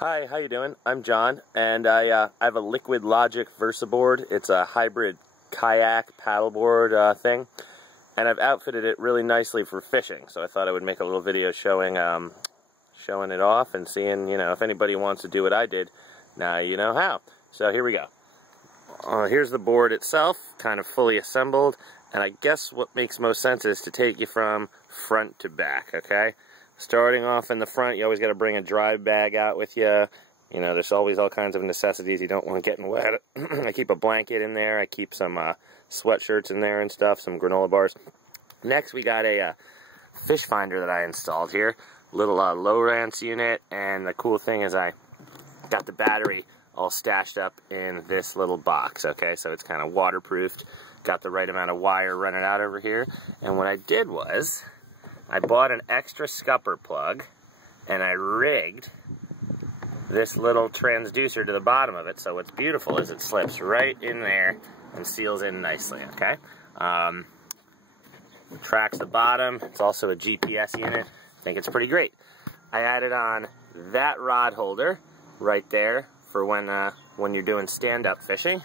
Hi, how you doing? I'm John, and I have a Liquid Logic Versaboard. It's a hybrid kayak paddleboard thing, and I've outfitted it really nicely for fishing. So I thought I would make a little video showing it off and seeing, if anybody wants to do what I did, now you know how. So here we go. Here's the board itself, kind of fully assembled, and I guess what makes most sense is to take you from front to back, okay? Starting off in the front, you always got to bring a dry bag out with you. There's always all kinds of necessities you don't want getting wet. I keep a blanket in there. I keep some sweatshirts in there and stuff, some granola bars. Next, we got a fish finder that I installed here. Little Lowrance unit, and the cool thing is I got the battery all stashed up in this little box, okay? So it's kind of waterproofed. Got the right amount of wire running out over here. And what I did was, I bought an extra scupper plug, and I rigged this little transducer to the bottom of it, so what's beautiful is it slips right in there and seals in nicely, okay? Tracks the bottom. It's also a GPS unit. I think it's pretty great. I added on that rod holder right there for when you're doing stand-up fishing,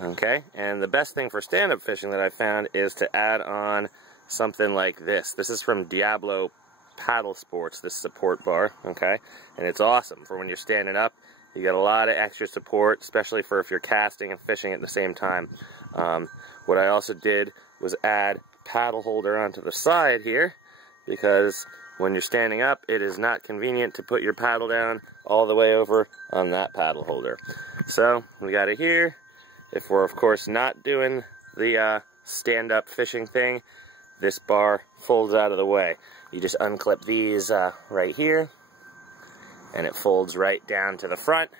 okay? And the best thing for stand-up fishing that I found is to add on something like this. This is from Diablo Paddle Sports, this support bar, okay? And it's awesome for when you're standing up. You got a lot of extra support, especially for if you're casting and fishing at the same time. What I also did was add paddle holder onto the side here, because when you're standing up, it is not convenient to put your paddle down all the way over on that paddle holder. So, we got it here. If we're, of course, not doing the stand-up fishing thing, this bar folds out of the way. You just unclip these right here, and it folds right down to the front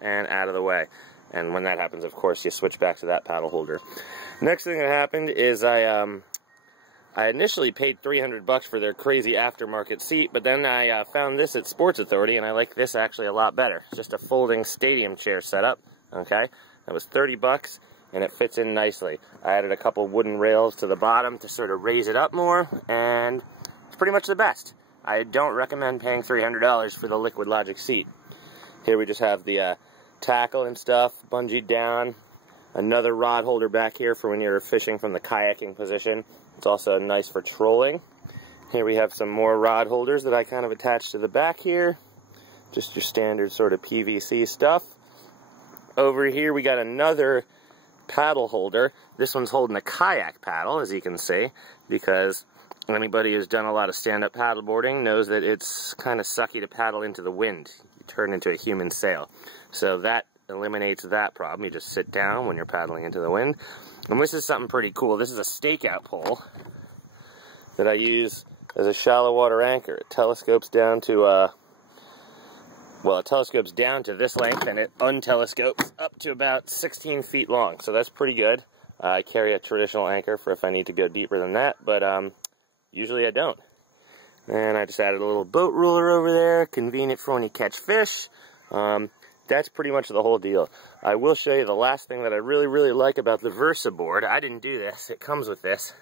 and out of the way. And when that happens, of course, you switch back to that paddle holder. Next thing that happened is I initially paid $300 for their crazy aftermarket seat, but then I found this at Sports Authority, and I like this actually a lot better. It's just a folding stadium chair setup, okay? That was $30. And it fits in nicely. I added a couple wooden rails to the bottom to sort of raise it up more, and it's pretty much the best. I don't recommend paying $300 for the Liquid Logic seat. Here we just have the tackle and stuff bungeed down. Another rod holder back here for when you're fishing from the kayaking position. It's also nice for trolling. Here we have some more rod holders that I kind of attached to the back here. Just your standard sort of PVC stuff. Over here we got another paddle holder. This one's holding a kayak paddle, as you can see, because anybody who's done a lot of stand-up paddleboarding knows that it's kind of sucky to paddle into the wind. You turn into a human sail. So that eliminates that problem. You just sit down when you're paddling into the wind. And this is something pretty cool. This is a stakeout pole that I use as a shallow water anchor. It telescopes down to it telescopes down to this length, and it untelescopes up to about 16 feet long, so that's pretty good. I carry a traditional anchor for if I need to go deeper than that, but usually I don't. And I just added a little boat ruler over there, convenient for when you catch fish. That's pretty much the whole deal. I will show you the last thing that I really, really like about the Versaboard. I didn't do this. It comes with this.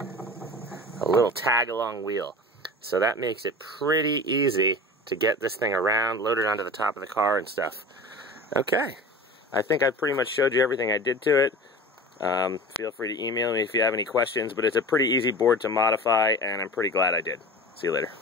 A little tag-along wheel. So that makes it pretty easy to get this thing around, load it onto the top of the car and stuff. Okay, I think I pretty much showed you everything I did to it. Feel free to email me if you have any questions, but it's a pretty easy board to modify, and I'm pretty glad I did. See you later.